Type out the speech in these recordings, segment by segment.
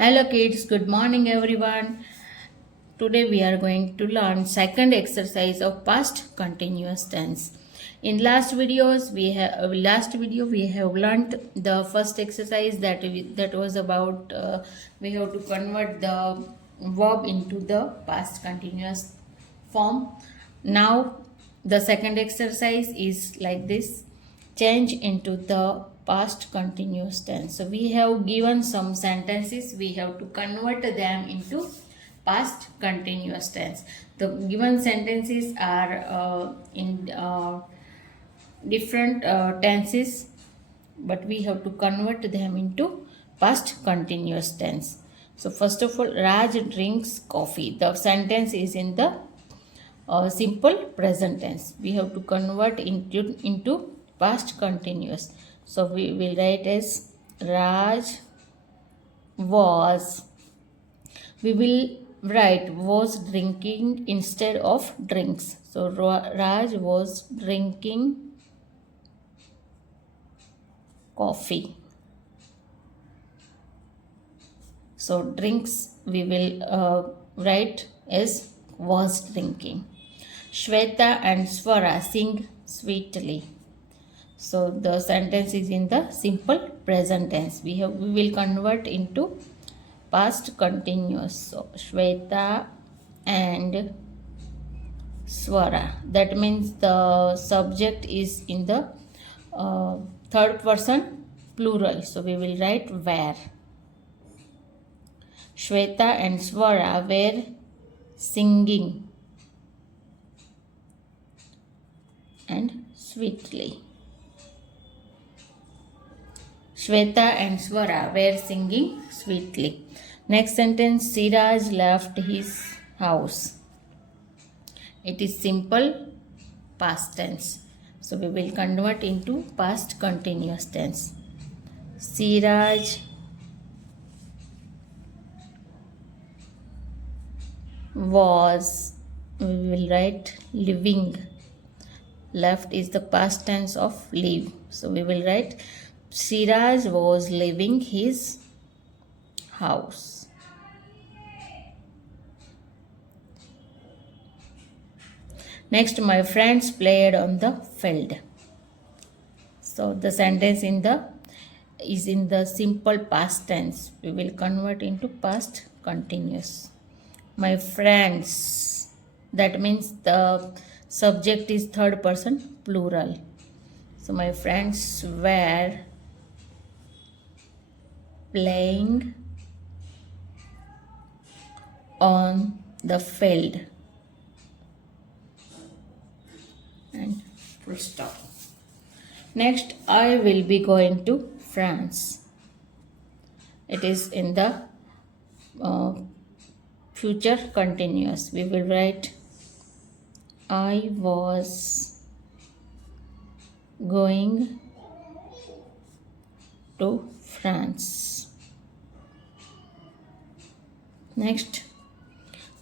Hello kids, good morning everyone. Today we are going to learn second exercise of past continuous tense. In last video we have learned the first exercise that was about we have to convert the verb into the past continuous form. Now the second exercise is like this: change into the past continuous tense. So we have given some sentences, we have to convert them into past continuous tense. The given sentences are in different tenses, but we have to convert them into past continuous tense. So first of all, Raj drinks coffee. The sentence is in the simple present tense. We have to convert into past continuous. So we will write as Raj was. We will write was drinking instead of drinks. So Raj was drinking coffee. So drinks we will write as was drinking. Shweta and Swara sing sweetly. So the sentence is in the simple present tense. We will convert into past continuous. So Shweta and Swara. That means the subject is in the third person plural. So we will write were. Shweta and Swara were singing and sweetly. Shweta and Swara were singing sweetly. Next sentence, Siraj left his house. It is simple past tense. So we will convert into past continuous tense. Siraj was, we will write living. Left is the past tense of live. So we will write Siraj was leaving his house. Next, my friends played on the field. So the sentence is in the simple past tense. We will convert into past continuous. My friends, that means the subject is third person plural. So my friends were playing on the field. And full stop. Next, I will be going to France. It is in the future continuous. We will write I was going to France. Next,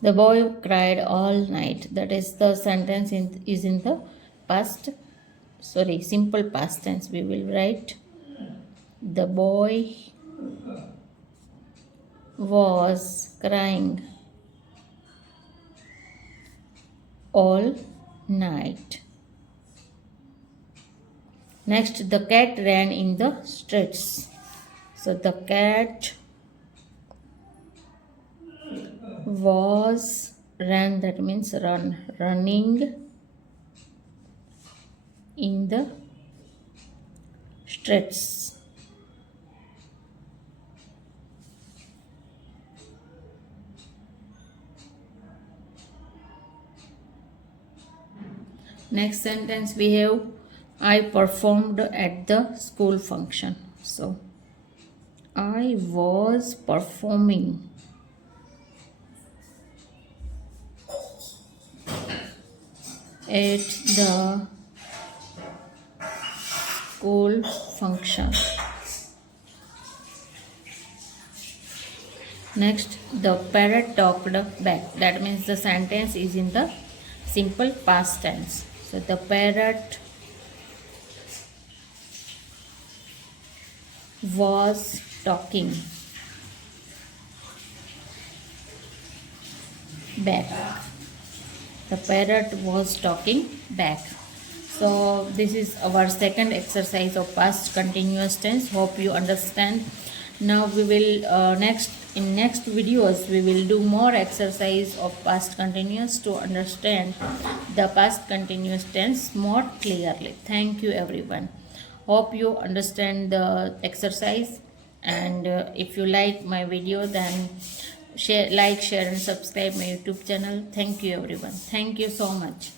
the boy cried all night. That is the sentence is in the simple past tense. We will write the boy was crying all night. Next, the cat ran in the streets. So the cat was ran, that means running in the streets. Next sentence we have I performed at the school function. So I was performing at the school function. Next, the parrot talked back. That means the sentence is in the simple past tense. So the parrot was talking back. The parrot was talking back. So this is our second exercise of past continuous tense. Hope you understand. Now we will next videos we will do more exercise of past continuous to understand the past continuous tense more clearly. Thank you everyone. Hope you understand the exercise, and if you like my video, then share and subscribe my YouTube channel. Thank you everyone. Thank you so much.